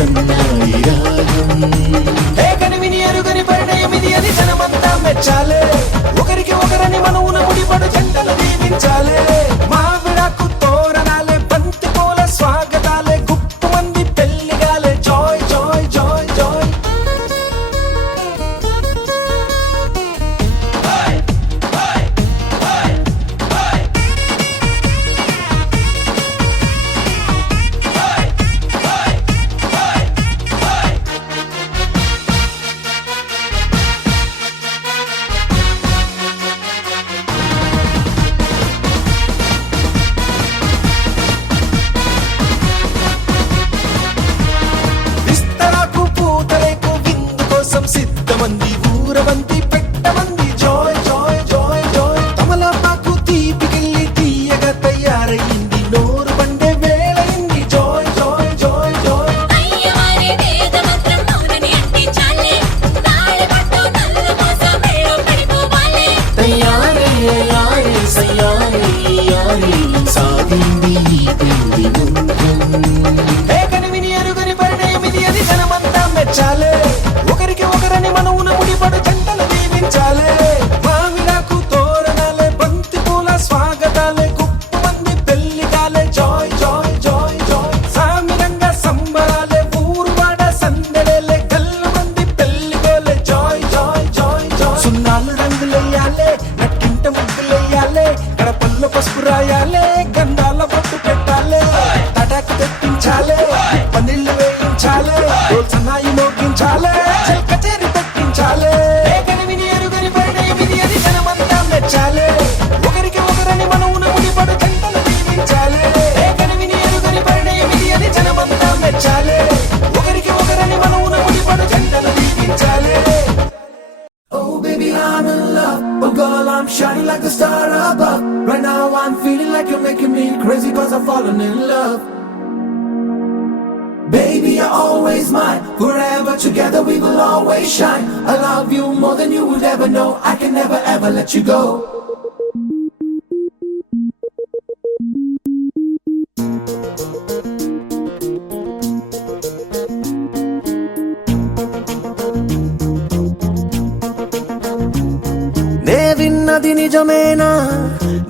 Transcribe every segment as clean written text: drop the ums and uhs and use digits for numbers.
సన్నాయి రాగం. కనివిని ఎరుగని పరిణయం ఇది అని జనమంతా మెచ్చాలే. ఒకరికి ఒకరని మనవున ముడిపడు జంటలు దీవించాలే. మావిడాకు తోరణాలే, బంతి పూల స్వాగతాలే, గుప్పు మంది పెళ్లిగాలే. Joy joy joy joy. విస్తరాకు పూతరేకు విందు కోసం సిద్ధమంది. ఊరవంతి పెట్టమంది. Joy joy joy joy. తమలపాకు తీపికెళ్ళి తీయగా తయారయ్యింది. నోరు పండే వేళయింది. Joy joy joy joy. అయ్యవారి వేద మంత్రం మౌనని అంటించాలే. తాళి పట్టు నల్ల మోస మేళో పడిపోవాలే. తయారే యారే సయారే యారే సాగింది ఈ పెళ్లి ముందం. కనివిని ఎరుగని పరిణయం ఇది అని జనమంతా మెచ్చాలే. ఒకరికి ఒకరని మనవున ముడిపడు జంటలు దీవించాలే. మావిడాకు తోరణాలే, బంతి పూల స్వాగతాలే, గుప్పు మంది పెళ్లిగాలే. Joy joy joy joy. సామిరంగ సంబరాలే, ఊరువాడ సందడేలే, గల్ల మంది పెళ్లిగోలే. Joy joy joy joy. సున్నాలు రంగులెయ్యాలే, నట్టింట ముగ్గులెయ్యాలే, గడపల్లో పసుపు రాయాలే, గంధాల పట్టు పెట్టాలే, తటాకు తెప్పించాలే, పన్నీళ్లు వేయించాలే, సన్నాయి మోగించాలే, కచేరి పెట్టించాలే. కనివిని ఎరుగని పరిణయం ఇది అని జనమంతా మెచ్చాలే. ఒకరికి ఒకరని మనవున ముడిపడు జంటలు దీవించాలే. కనివిని ఎరుగని పరిణయం ఇది అని జనమంతా మెచ్చాలే. ఒకరికి ఒకరని మనవున ముడిపడు జంటలు దీవించాలే. Oh baby, I'm in love. Oh girl, I'm shining like the star above. Right now I'm feeling like you're making me crazy 'cause I've fallen in love. Baby, you're always mine. Forever together we will always shine. I love you more than you would ever know. I can never ever let you go. నే విన్నది నిజమేనా,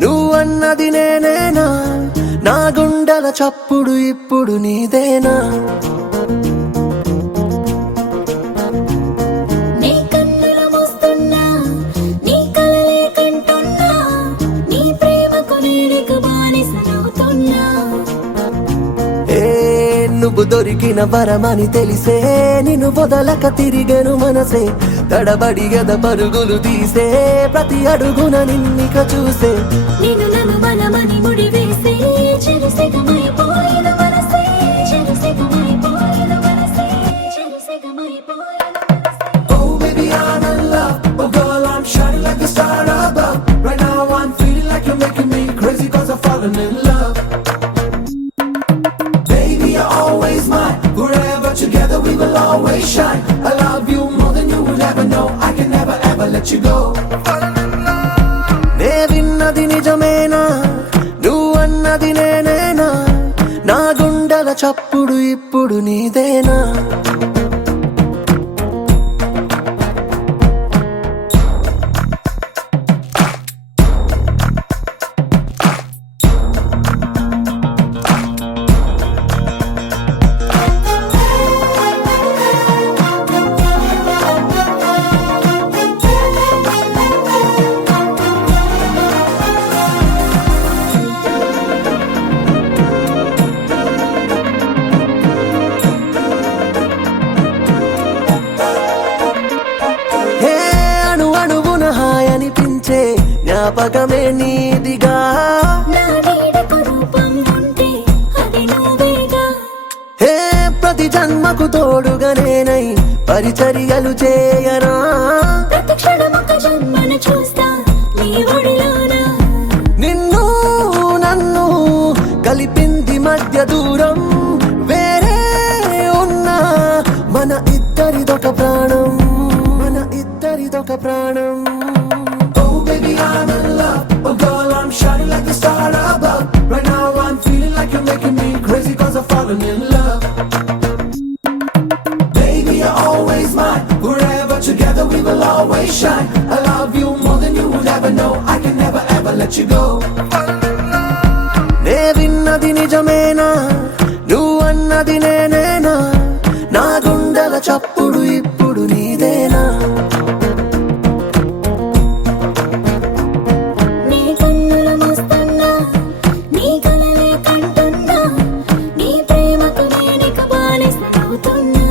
నువ్వన్నది నేనేనా, నా గుండెల చప్పుడు ఇప్పుడు నీదేనా. నీ కన్నుల మోస్తున్నా, నీ కలలే కంటున్నా, నీ ప్రేమకు నేడిక బానిసనవుతున్నా. ఏ నువ్వు దొరికిన వరమని తెలిసే, నిన్ను వదలక తిరిగెను మనసే. తడబడి గద పరుగులు తీసే, ప్రతి అడుగున నిన్నిక చూసే. నేను నన్ను బలమని ముడివేసే, చెరుసెగమైపోయిన మనసే, చెరుసెగమైపోయిన మనసే, చెరుసెగమైపోయిన మనసే. Oh baby, I'm in love. Oh girl, I'm shining like the star above. Right now I'm feeling like you're making me crazy 'cause I've fallen in love. Baby, you're always mine. Forever together we will always shine. I love you more than you would ever know. I can never ever let you go. నే విన్నది నిజమేనా, నువ్వన్నది నేనేనా, నా గుండెల చప్పుడు ఇప్పుడు నీదేనా. జ్ఞాపకమే నీదిగా. నా నీడకు రూపం ఉంటే అది నువ్వేగా. హే ప్రతి జన్మకు తోడుగా నేనై పరిచర్యలు చేయనా. ప్రతి క్షణమొక జన్మను చూస్తా నీ ఒడిలోన. నిన్ను నన్ను కలిపింది మధ్య దూరం, వేరే ఉన్నా మన ఇద్దరిదొక ప్రాణం, మన ఇద్దరిదొక ప్రాణం. Baby, I'm in love. Oh girl, I'm shining like the star above. Right now I'm feeling like you're making me crazy 'cause I've fallen in love. నే విన్నది నిజమేనా, నువ్వన్నది నేనేనా, నా గుండెల చప్పుడు ఇప్పుడు నీదేనా? నీ కన్నుల మస్తున్నా, నీ కలలే కంటున్నా, నీ ప్రేమకు నేనిక బానిసనవుతున్నా.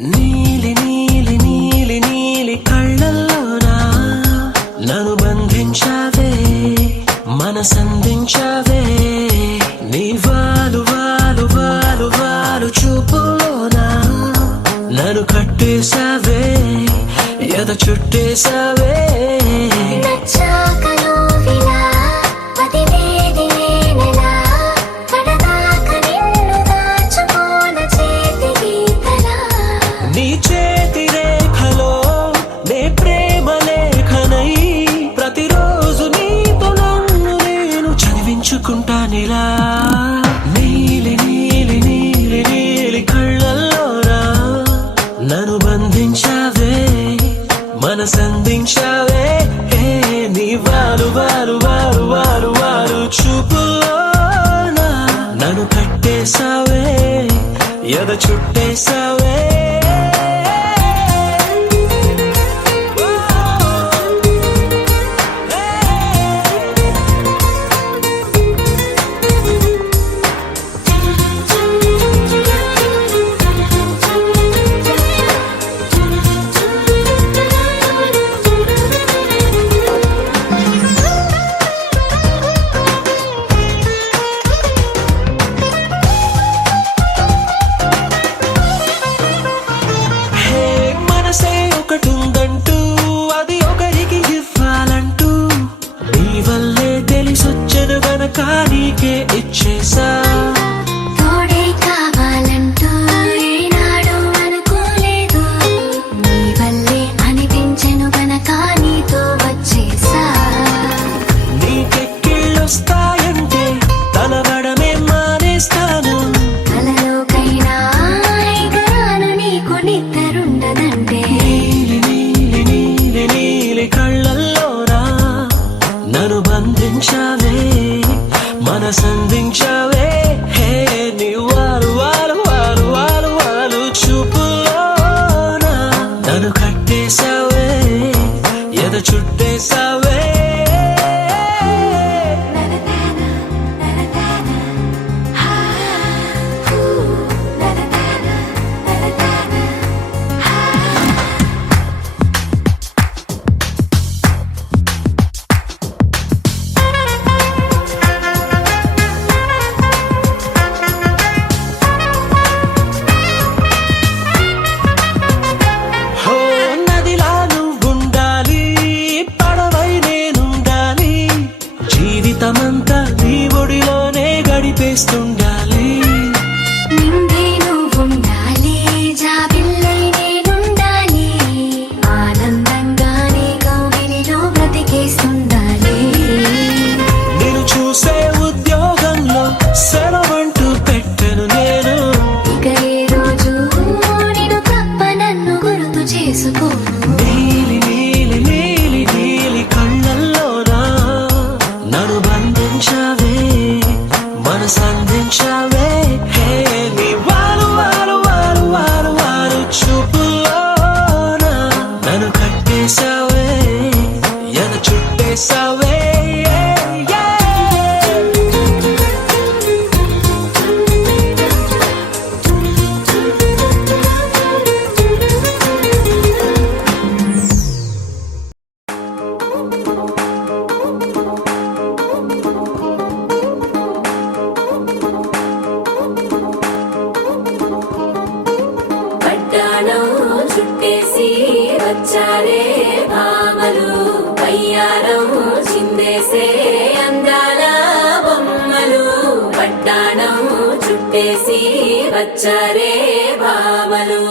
నీలి నీలి నీలి నీలి కళ్ళల్లోనా నన్ను బంధించావే, మనసందించావే, నీ వాలు వాలు వాలు వాలు చూపులోనా నన్ను కట్టేశావే, ఎద చుట్టేశావే. నచ్చాక నువ్విలా వదిలేది నేనెలా, కడదాక నిన్ను దాచుకోన చేతి గీతలా. నీ చేతి రేఖలో నే ప్రేమ లేఖనై ప్రతిరోజు నీతో నన్ను నేను చదివించుకుంటానిలా. నీలి నీలి నీలి నీలి కళ్ళల్లోరా నన్ను బంధించావే, మనసందించావే, నీ వాలు వాలు వాలు వాలు వాలు చూపులోనా నన్ను కట్టేశావే, ఎద చుట్టేశావే. హే మనసే ఒకటుందంటూ అది ఒకరికి ఇవ్వాలంటూ నీ వల్లే తెలిసొచ్చను గనక నీకే ఇచ్చేసా. తోడే కావాలంటూ ఏనాడు అనుకోలేదు, నీ వల్లే అనిపించెను గనక నీతో వచ్చేసా. నీకెక్కిళ్ళొస్తాయంటే తలబడమే మానేస్తాను, కలలోకైనా ఎగరాను నీకు నిద్రుండదంటే. నీలి నీలి నీలి నీలి కళ్ళల్లోరా నన్ను బంధించావే, మనసందించావే, నీ వారు వారు వారు వారు వారు చూపులోనా నన్ను కట్టేశావే, ఎద చుట్టేశావే. హో నదిలా నువ్వుండాలి, పడవై నేనుండాలి, జీవితమంతా నీ ఒడిలోనే గడిపేస్తుండాలి. నిండే నువ్వుండాలి, జాబిల్లై నేనుండాలి, ఆనందంగా నీ కౌగిలిలో బ్రతికేస్తుండాలి. నేను చూసే ఉద్యోగంలో సెలవంటూ పెట్టెను నేను, ఇక ఏ రోజు నిన్ను తప్ప నన్ను గుర్తు చేసుకోను. నీలి నీలి నీలి నీలి కళ్ళల్లోనా నన్ను బంధించావే, మనసందించావే, నీ వాలు వాలు వాలు వాలు వాలు చూపులోనా నన్ను కట్టేశావే, ఎద చుట్టేశావే. పట్టాణం చుట్టేసి వచ్చారే భామలు, వయ్యారం చిందేసే అందాల బొమ్మలు. పట్టాణం చుట్టేసి. చేసి వచ్చారే భామలు. నీలి నీలి నీలి నీలి కళ్ళల్లోనా నన్ను బంధించావే, మనసందించావే, నీ వాలు వాలు వాలు వాలు చూపులోనా నన్ను కట్టేశావే, ఎద చుట్టేశావే. నీలి నీలి నీలి నీలి నీలి కళ్ళల్లోనా నన్ను బంధించావే, మనసందించావే, నీ వాలు వాలు వాలు వాలు వాలు చూపులోనా నన్ను కట్టేశావే, ఎద చుట్టేశావే. పట్టాణం చుట్టేసి వచ్చారే భామలు, వయ్యారం చిందేసే అందాల బొమ్మలు. పట్టాణం చుట్టేసి వచ్చారే భామలు,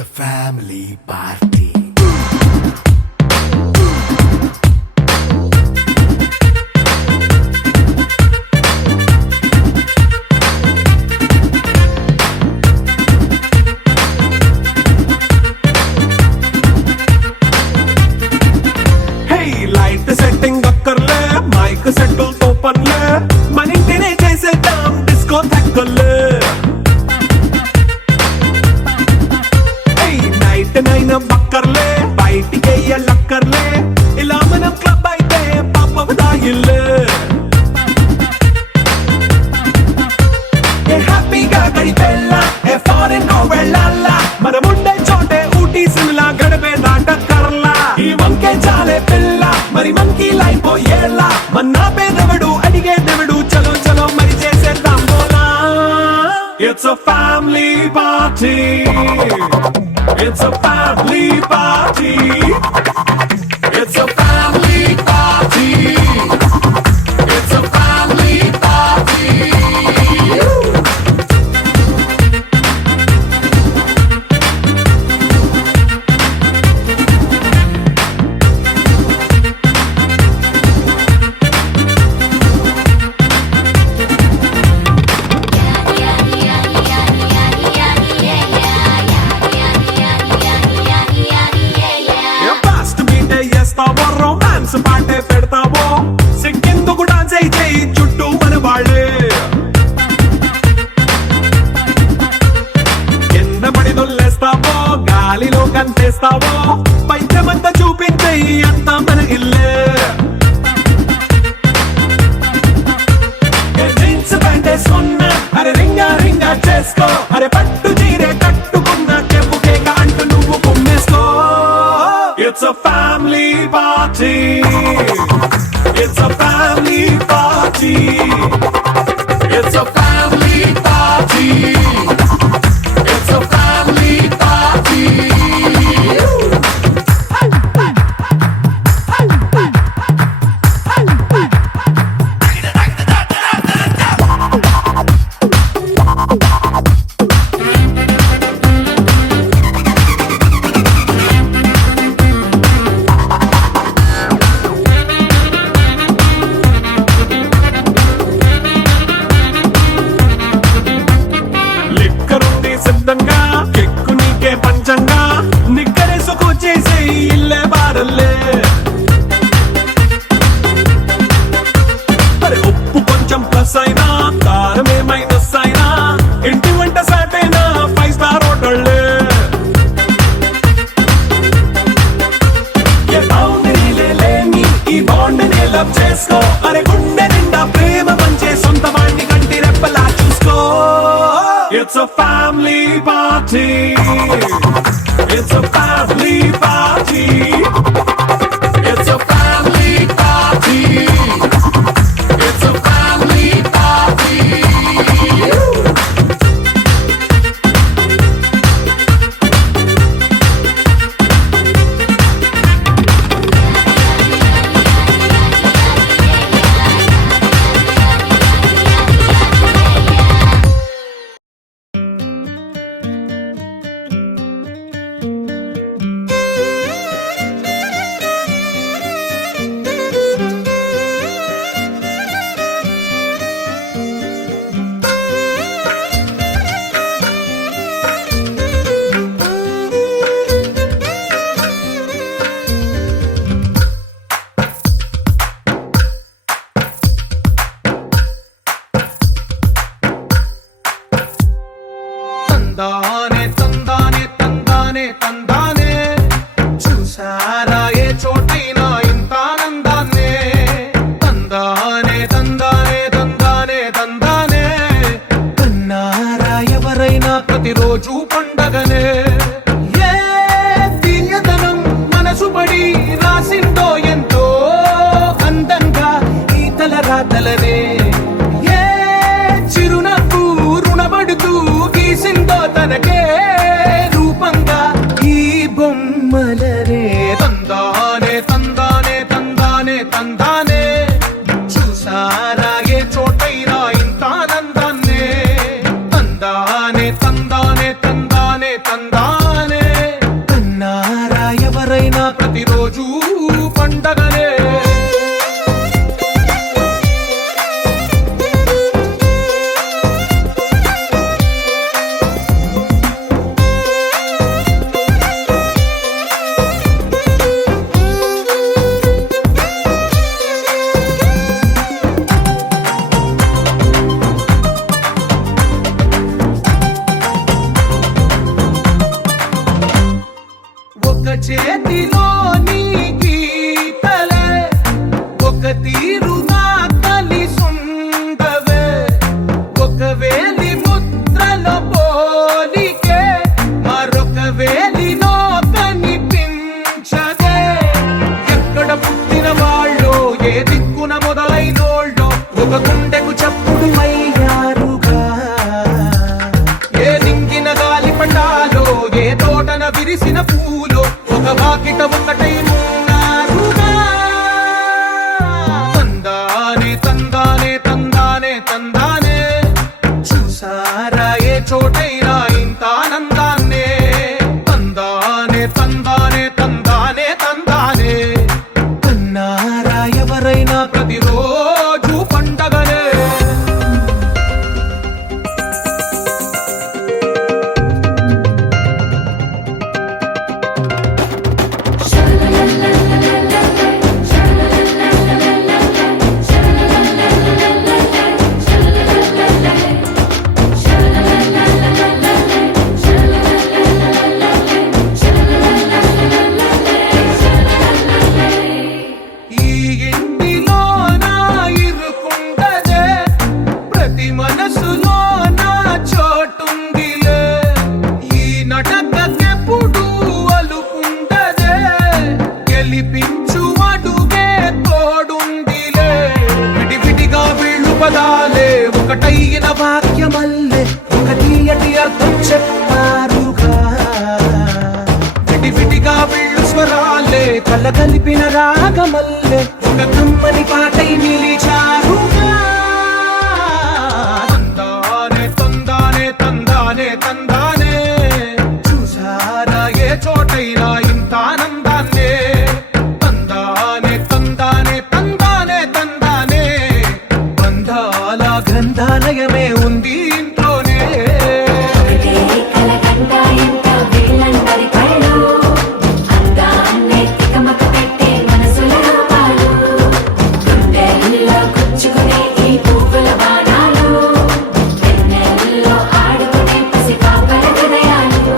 It's a family party. Hey, light setting అక్కర్లే మైక్ సెట్టుల్ తో పర్లే మన ఇంటినే చేసేద్దాం డిస్కో థక్కర్లే నైన్ బక్కర్లే బయటికి ఎల్లక్కర్లే ఇలా మనం క్లబ్ అయితే పాపదాయిల్లే హ్యాపీగా గడిపెల్లా ఏ ఫారెన్ వెళ్ళాలా మనం ఉండే చోటే ఊటీ సిమ్లా గడిపే దాటక్కర్లా ఈ వంకే చాలే పిల్ల మరి మనకి లైఫ్ ఏళ్ళ మన్నా పేదవడు అడిగేదెవడు చలో చలో మరి చేసేద్దాం బోలా it's a family party. It's a family party. It's a family party. It's a family party. Romance పాటే పెడతావో సిక్కిందుకు డాన్స్ అయితే చుట్టూ మన వాళ్ళే కింద పడి దొల్లేస్తావో గాలిలో కంటేస్తావో పైచమంతా చూపించే అంతా మన ఇల్లే జీన్స్ ప్యాంట్ వేసుకున్నా అరే రింగా రింగా చేసుకో అరే పట్టు చీరే కట్టుకున్నా చెప్పు కేక అంటూ నువ్వు కుమ్మేసుకో. It's a family party. It's a family party. It's a family party. It's a family party. సిద్ధంగా కెక్కు నీకే పంచంగా నిక్కరేసుకు చేసే ఇల్లే బారల్లే అరే ఉప్పు కొంచెం ప్లస్ అయినా కారమే మైనస్ అయినా ఇంటి వంట సాటైనా 5 స్టార్ హోటళ్ళే ఏ బౌండరీలే లేని ఈ బాండ్ ని లవ్ చేసుకో అరే గుండె నిండా ప్రేమ పంచే సొంత వాణ్ణి కంటి రెప్పలా చూసుకో. It's a family party. It's a family party. It's a family party. It's a family party. తందానే తందానే తందానే తందానే చూసారా ఏ చోటైనా ఇంత ఆనందాన్నే తందానే తందానే తందానే తందానే కన్నారా ఎవరైనా ప్రతిరోజు పండగనే ఏ దివ్యతనం మనసు పడి రాసిందో ఎంతో అందంగా ఈ తలరాతలనే ఏ చిరునవ్వు రుణపడుతూ గీసిందో తనకే రూపంగా ఈ బొమ్మలనే తందానే తందానే తందానే తందానే చూసారా ఏ చోటైనా ఇంత ఆనందాన్నే తందానే తందానే తందానే తందానే విరిసిన పూలో ఒక వాకిట ఒకటై ఉన్నారుగా. తందానే తందానే తందానే తందానే చూసారా ఏ చోటైనా ఇంత ఆనందాన్నే. తందానే తందానే తందానే తందానే కన్నారా ఎవరైనా ప్రతిరోజు పండగనే. ఈ ఇంటిలో నా ఇరుకుండదే ప్రతి మనసులో నా చోటుందిలే. ఈ నటకెప్పుడు అలుకుండదే గెలిపించు అడుగే తోడుందిలే. విడివిడిగా వీళ్ళు పదాలే ఒకటైన వాక్యమల్లే ఒక తీయటి అర్థం చెప్పారుగా. విడివిడిగా వీళ్ళు స్వరాలే కల కలిపిన రాగమల్లే ఒక కమ్మని పాటై నిలిచారుగా. తందానే తందానే తందానే తందానే చూసారా ఏ చోటైనా ఇంత ఆనందాన్నే. తందానే తందానే తందానే తందానే బంధాల గ్రంథాలయమే ఉంది ఇంట్లోనే. ఒకటే కలగంట ఎంత వీళ్ళందరి కళ్ళు అందాన్నే తికమక పెట్టే మనసుల రూపాలు. గుండెల్లో గుచ్చుకునే ఈ పువ్వుల బాణాలు వెన్నెల్లో ఆడుకునే పసిపాపల హృదయాలు.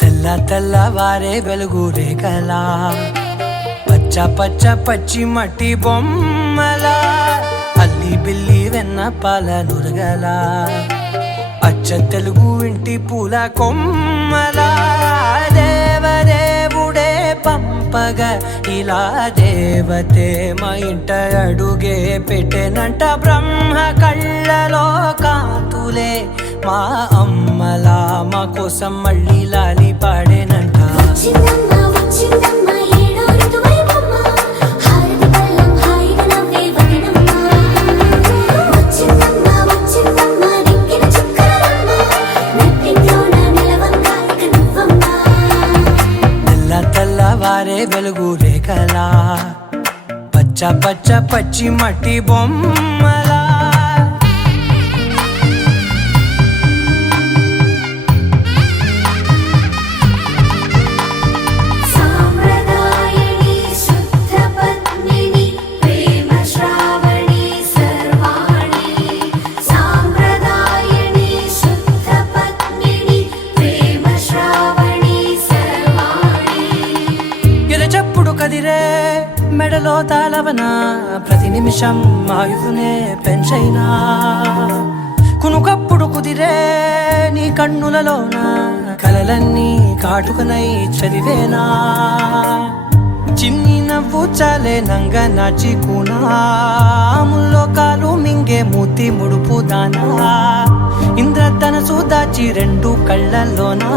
తెల్ల తెల్లవారే వెలుగు రేఖలా పచ్చ పచ్చ పచ్చి మట్టి బొమ్మలా అల్లి బిల్లి వెన్న పాల నురగలా అచ్చ తెలుగు ఇంటి పూల కొమ్మలా దేవదేవుడే పంపగా ఇలా దేవతే మా ఇంట అడుగే పెట్టెనంట. బ్రహ్మ కళ్ళలో కాంతులే మా అమ్మలా మా కోసం మళ్ళీ లాలి పాడేనంట. వచ్చిందమ్మ వచ్చిందమ్మ ఏడో ఋతువైవమ్మ హారతి పళ్ళం హాయిగా నవ్వే వదనమ్మ. వచ్చిందమ్మ వచ్చిందమ్మ నెక్కిన చుక్కలమ్మ నెట్టింట్లోన నిలవంగా ఇక నువ్వమ్మ. తెల్ల తెల్లవారే వెలుగు రేఖలా పచ్చ పచ్చ పచ్చి మట్టి బొమ్మలా. సాంప్రదాయని శుద్ధ పద్మిని ప్రేమ శ్రావణి సర్వాణి. సాంప్రదాయని శుద్ధ పద్మిని ప్రేమ శ్రావణి సర్వాణి. ఎరచప్పుడు కదిరే మెడలో తాళవన ప్రతి నిమిషం ఆయుధునే పెంచైనా. కునుకప్పుడు కుదిరే నీ కన్నులలోన కలలన్నీ కాటుకనై చదివేనా. చిన్ని నవ్వు చాలే నంగ నాచి కూనాముల్లో కాలు మింగే మూతి ముడుపు దానా. ఇంద్రధనసు దాచి రెండు కళ్ళల్లోనా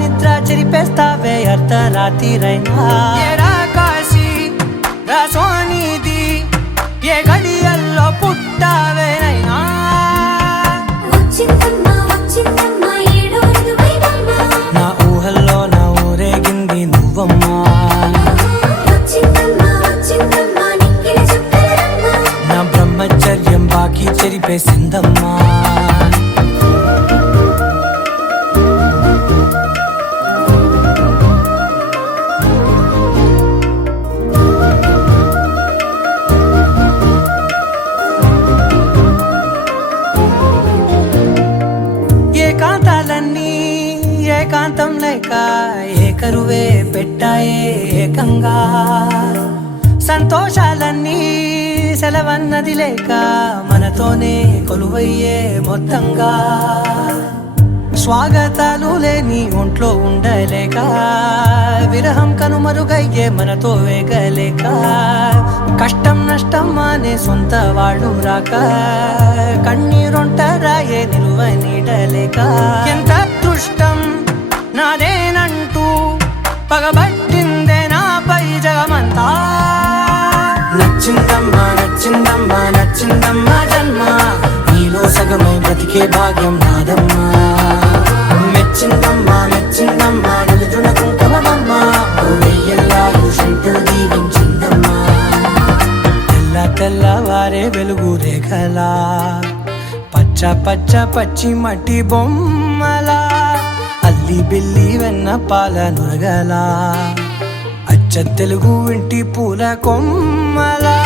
నిద్ర చెరిపేస్తావే అర్ధరాత్రిరైనా. ఏరా కాశీ రా సోనిది ఏ గడియల్లో పుట్టావేనైనా. వచ్చిందమ్మ వచ్చిందమ్మ ఏడో ఋతువైవమ్మ నా ఊహల్లో నా ఊరేగింది నువ్వమ్మా. వచ్చిందమ్మ వచ్చిందమ్మ నెక్కిన చుక్కలమ్మ. నా బ్రహ్మచర్యం బాకీ చెరిపేసిందమ్మా. ఏకాంతం లేక ఏకరువే పెట్టాయే ఏకంగా. సంతోషాలన్నీ సెలవన్నది లేక మనతోనే కొలువయ్యే మొత్తంగా స్వాగతాలు లేని ఒంట్లో ఉండలేక విరహం కనుమరుగయ్యే మనతో వేగలేక కష్టం నష్టం అనే సొంత వాళ్ళు రాక కన్నీరొంటరాయే నిలువ నీడలేక ఎంత అదృష్టం నాదేనంటూ పగబట్టిందే నాపై జగమంతా నచ్చిందమ్మా నచ్చిందమ్మా నచ్చిందమ్మా జన్మ నీలో సగమై బ్రతికే భాగ్యం నాదమ్మా మెచ్చిందమ్మా మెచ్చిందమ్మా నిలుచున కుంకుమమ్మా వెయ్యల్లాలు శంకరు దీవించిందమ్మా తెల్ల తెల్లవారే వెలుగు రేఖలా పచ్చ పచ్చ పచ్చి మట్టి బొమ్మలా అల్లి బిల్లి వెన్న పాల నురగలా అచ్చ తెలుగు ఇంటి పూల కొమ్మలా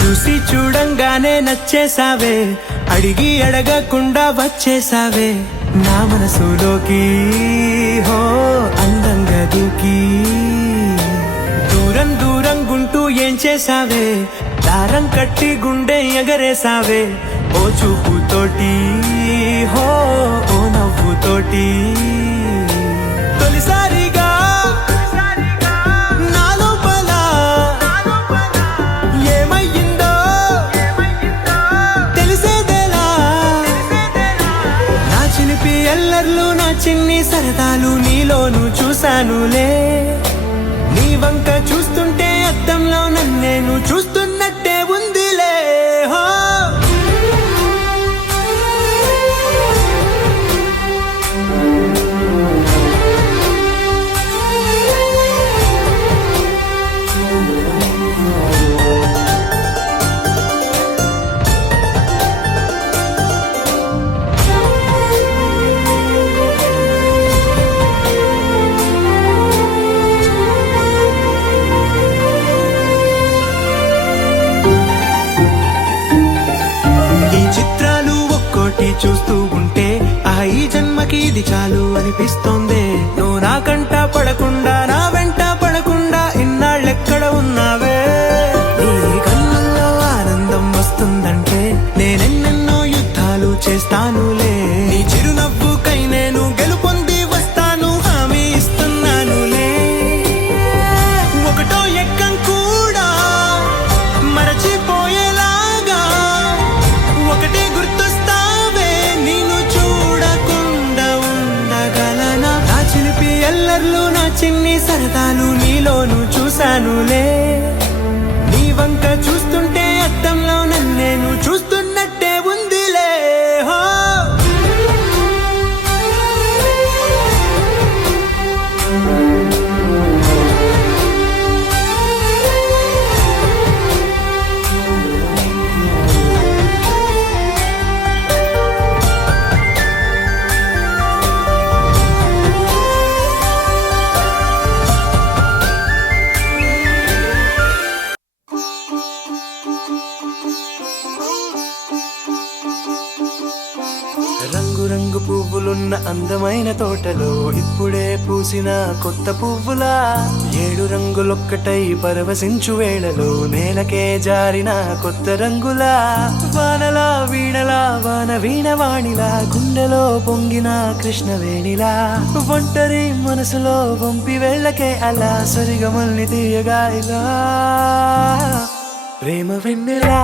చూసి చూడంగానే నచ్చేసావే అడిగి అడగకుండా వచ్చేసావే నా మనసులోకి హో అందంగా దూకి దూరం దూరం గుంటూ ఏం చేసావే దారం కట్టి గుండె ఎగరేసావే ఓ చూపుతోటి హో ఓ నవ్వుతోటి తొలిసారిగా నా చిన్ని సరదాలు నీలోను చూశానులే నీ వంక చూస్తుంటే అద్దంలో నన్నేను చూస్తున్నట్టే ఉందిలే హో చూస్తూ ఉంటే ఈ జన్మకి ఇది చాలు అనిపిస్తోంది నువ్వు నా కంట పడకుండా నా వెంట పడకుండా ఇన్నాళ్ళెక్కడ ఉన్నావే నీ కళ్ళల్లో ఆనందం వస్తుందంటే నేనెన్నెన్నో యుద్ధాలు చేస్తానులే నీ చిరునవ్వుకై నేను గెలుపొంది వస్తాను హామీ ఇస్తున్నానులే ఒకటో ఎక్కం కూడా మరచిపోయేలాగా ఒకటే గుర్తు నా చిన్ని సరదాలు నీలోను చూశానులే నీ వంక చూస్తుంటే అద్దంలో నన్నేను చూస్తున్నట్టే ఉందిలే హో రంగు పువ్వులున్న అందమైన తోటలో ఇప్పుడే పూసిన కొత్త పువ్వులా 7 రంగులొక్కటై పరవశించు వేళలో నేలకే జారిన కొత్త రంగులా వానలా వీణలా వాన వీణవాణిలా గుండెలో పొంగిన కృష్ణవేణిలా ఒంటరి మనసులో వంపి వెళ్ళకే అలా సరిగమల్ని తీయగా ఇలా ప్రేమ వెన్నెలా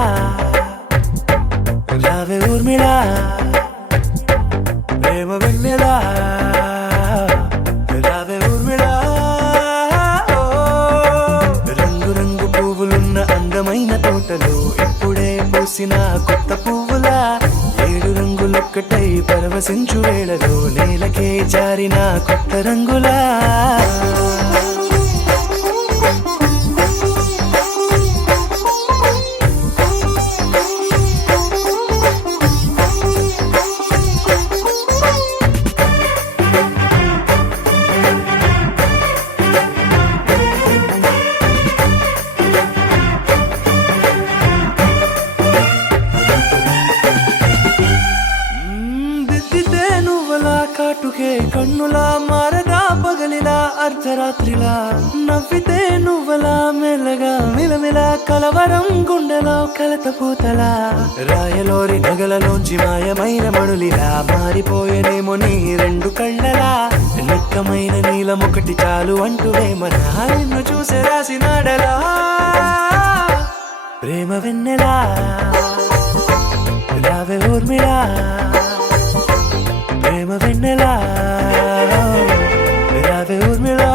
రావే ఊర్మిళా ప్రేమ వెన్నెలా రావే ఊర్మిళా రంగు రంగు పువ్వులున్న అందమైన తోటలో ఇప్పుడే పూసిన కొత్త పువ్వులా 7 రంగులొక్క ఒక్కటై పరవశించు వేళలో నేలకే జారిన కొత్త రంగులా దిద్దితే నువ్వలా కాటుకే కన్నులా మారగా పగలిలా అర్ధరాత్రిలా నవ్వితే నువ్వలా మెల్లగా మిలమిలా కలవరం గుండెలో కలత పూతలా రాయలోరి నగలలోంచి మాయమైన మణులిలా మారిపోయేనేమో నీ రెండు కళ్ళలా నిక్కమైన నీలం ఒకటి చాలు అంటూ వేమన నిన్ను చూసే రాసినాడలా ప్రేమ వెన్నెలా రావే ఊర్మిళా ప్రేమ వెన్నెలా రావే ఊర్మిళా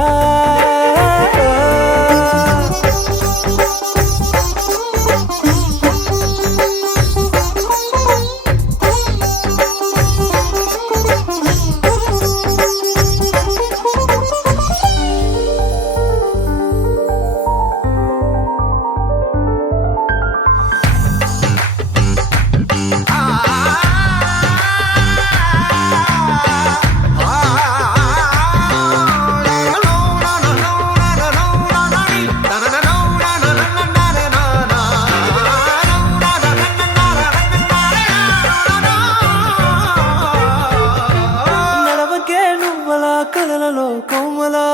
నడవకే నువ్వలా కలలలో కోమలా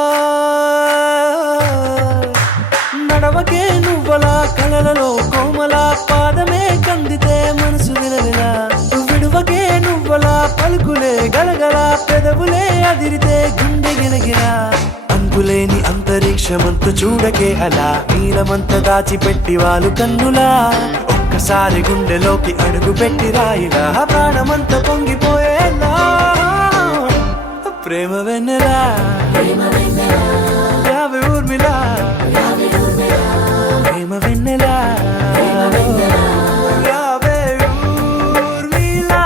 నడవకే నువ్వలా కలలలో కోమలా పాదమే కందితే మనసు విలవిలా విడువకే నువ్వలా పలుకులే గలగల పెదవులే అదిరితే గుండె గిలగిలా అంతులేని అంతరిక్షమంత చూడకే అలా నీలమంత దాచిపెట్టి వాళ్ళు కన్నులా ఒక్కసారి గుండెలోకి అడుగు పెట్టి రాయిలా ప్రాణమంత పొంగిపోయేలా ప్రేమ వెన్నెలా రావే ఊర్మిళా ప్రేమ వెన్నెలా రావే ఊర్మిళా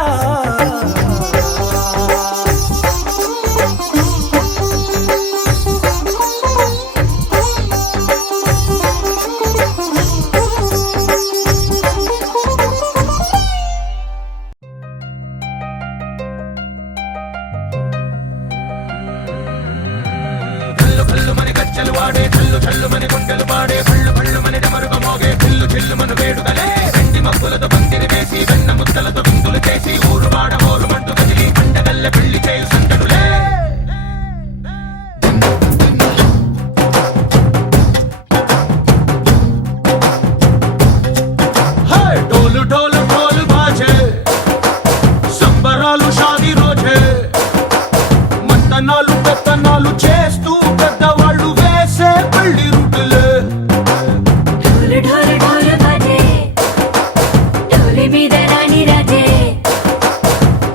ढोल ढोल ढोल बाजे సంబరాలు షాదీ రోజే మంతనాలు పెత్తనాలు చేస్తూ పెద్దవాళ్ళు వేసే పెళ్లి రూటులే ढोल ढोल ढोल बाजे ढोली మీద రాణి రాజే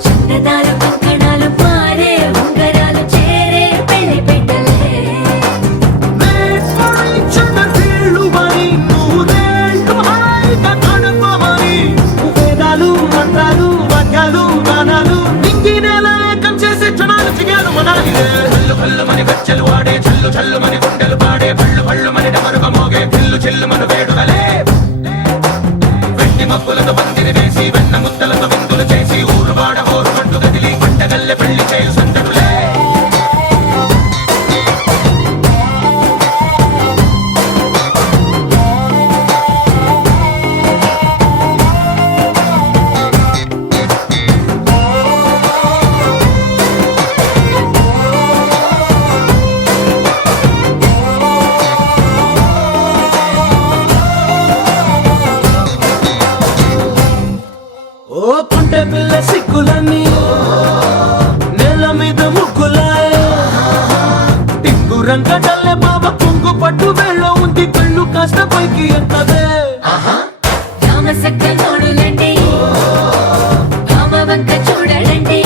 చందనాలు కంకణాలు మారే ఉంగరాలు చేరే పెళ్లి పెట్టలే చిన్న తీళ్ళుమని నూరేళ్ళు హాయిగా గడపమని వేదాలు మంత్రాలు వాక్యాలు గానాలు నింగినేల ఏకం చేసే క్షణాలు చిగాలు మనాలిలే కళ్ళు కళ్ళు మని గజ్జలు వాడే చల్లు చల్లు మని గుండెలు పాడే పళ్ళు పళ్ళు మని డమరుగ మోగే చిల్లు చిల్లు మను వేడుదలే వెండి మబ్బులతో పందిరి వేసి వెన్న ముద్దలతో విందులు చేసి ఊరువాడ హోరుమంటూ కదిలి పంటగల్లె పెళ్లి చేయు సందడులే ఓ పుంటె పిల్ల సిక్కులన్నీ నేల మీద ముగ్గులాయ్ టింగు రంగడల్లే బాబా కుంగు పట్టు వేళ్ళ ఉంది కళ్ళు కాస్త పైకి ఎత్తదే రామసక్క నోడులండి రామ వంక చూడలండి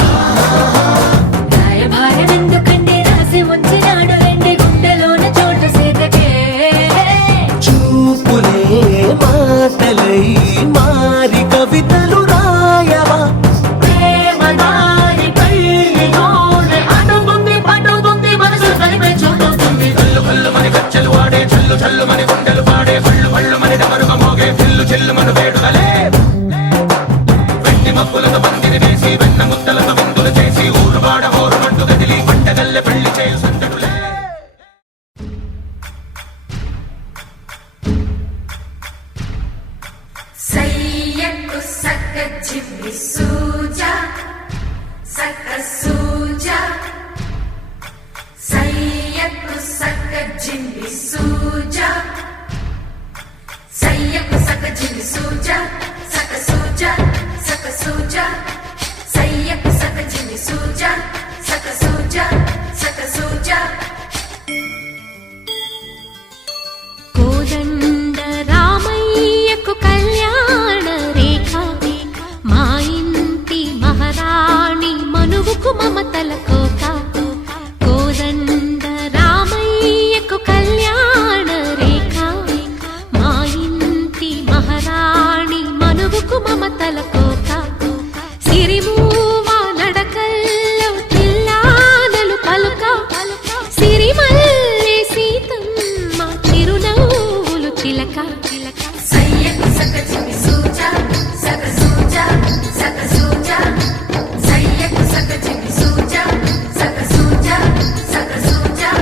రాయభారం ఎందుకండి రాసి ఉంచినాడు రండి గుండెలోన చోటు సీతకే చూపులే మాటలై మారి కవితలు రాయవా ప్రేమ జిని సూజా సక సూజా సక సూజా సయ్యక్ సక జిని సూజా సక సూజా సక సూజా కోదండ రామయ్యకు కళ్యాణ రేఖ మా ఇంటి మహారాణి మనువుకు మమతల కోక కోదండ రామయ్యకు కళ్యాణ రేఖ మా ఇంటి మహారాణి మనువుకు మమతల కోక సిరిమూవా నడకల్లో తిల్లానలు పలుక సిరిమల్లె సీతమ్మ చిరునవ్వులు చిలక సయ్యకు సక జిని సూజా సక సూజా సక సూజా సయ్యకు సక జిని సూజా సక సూజా సక సూజా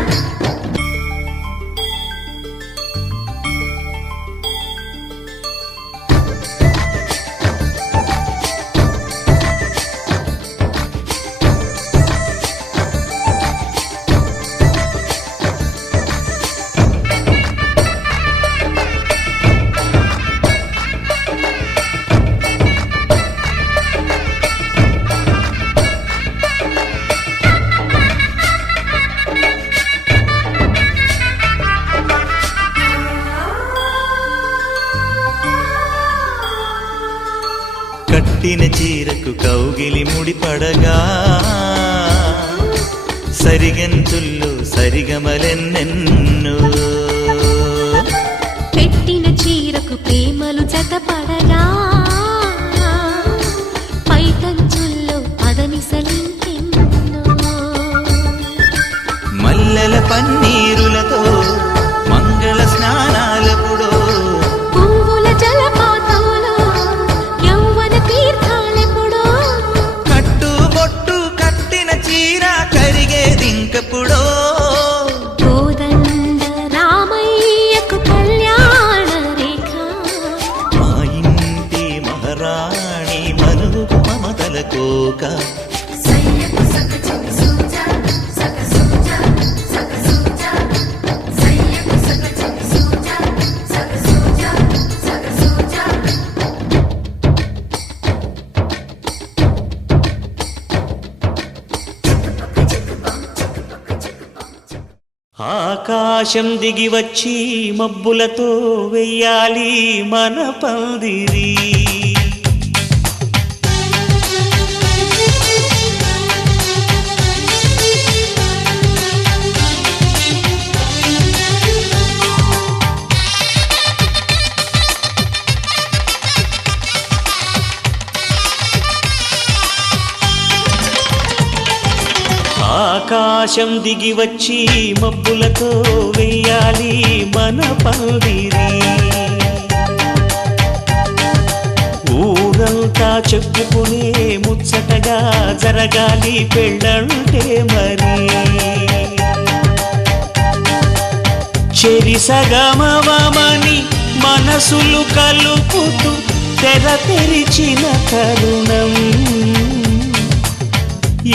కట్టిన చీరకు కౌగిలి ముడిపడగా సరిగంతుల్లో సరిగమలెన్నెన్నో పెట్టిన చీరకు ప్రేమలు జతపడగా పైటంచుల్లో పదనిసలింకెన్నో మల్లెల పన్నీరులతో మంగళ స్నానాలపుడో పువ్వుల జలపాతంలో యౌవన తీర్థాలెప్పుడో కట్టుబొట్టు కట్టిన చీర కరిగేదింకపుడో కోదండ రామయ్యకు కళ్యాణ రేఖ మా ఇంటి మహారాణి మనువుకు మమతల కోక సయ్యకు సక జిని సూజా సక సూజా సక సూజా సయ్యకు సక జిని సూజా సక సూజా సక సూజా ఆకాశం దిగి వచ్చి మబ్బులతో వెయ్యాలి మన పందిరి ఆకాశం దిగి వచ్చి మబ్బులతో వెయ్యాలి మన పందిరి ఊరంతా చెప్పుకునే ముచ్చటగా జరగాలి పెళ్ళంటే మరి చెరిసగమవమని మనసులు కలుపుతూ తెర తెరిచిన తరుణం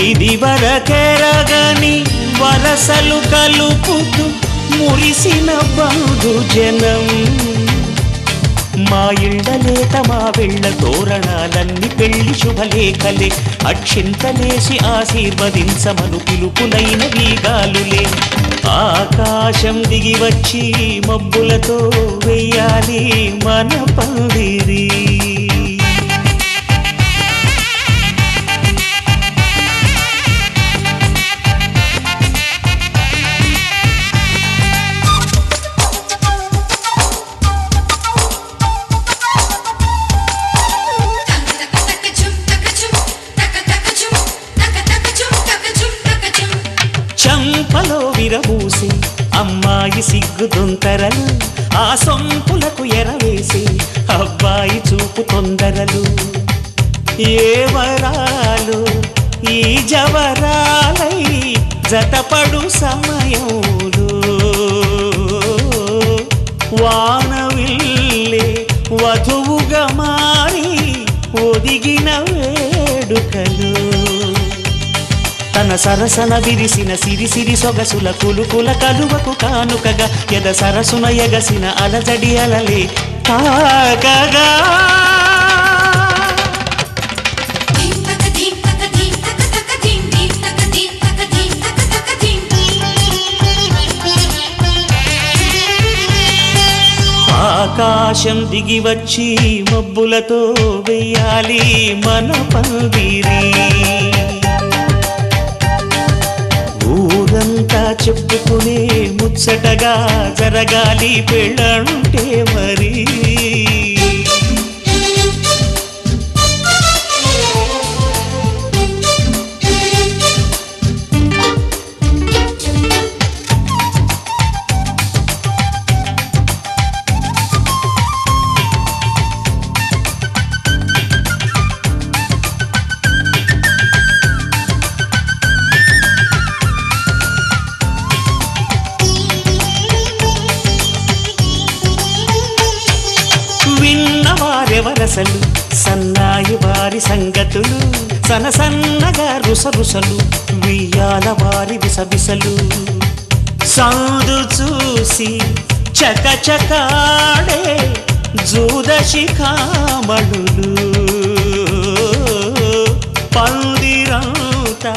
ఇది వరకెరగని వరసలు కలుపుతూ మురిసిన బంధుజనం మా ఇళ్ళలేత మా వెళ్ళ తోరణాలన్నీ పెళ్లి శుభలేఖలే అక్షింతలేసి ఆశీర్వదించమను పిలుపులైన వీగాలులే ఆకాశం దిగి వచ్చి మబ్బులతో వెయ్యాలి మన పందిరి చంపలో విరబూసి అమ్మాయి సిగ్గుదొంతరలు ఆ సొంపులకు ఎరవేసి అబ్బాయి చూపు తొందరలు ఏ వరాలు ఈ జవరాలై జతపడు సమయంలో వానవిల్లే వధువుగా మారి ఒదిగిన వేడుకలు తన సరసన విరిసిన సిరిసిరి సొగసుల కులుకుల కలువకు కానుకగా ఎద సరసున ఎగసిన అలజడి అలలే తాకగా దీం తక దీం తక దీం తక తక దీం దీం తక దీం తక దీం తక తక దీం ఆకాశం దిగి వచ్చి మబ్బులతో వెయ్యాలి మన పందిరి ఊరంతా చెప్పుకునే ముచ్చటగా జరగాలి పెళ్ళంటే మరి విన్నవారెవరసలు సన్నాయి వారి సంగతులు సనసన్నగా రుసరుసలు వియ్యాల వారి విసవిసలు సౌదు చూసి చకచకాడే జూదశిఖామణులు పందిరంతా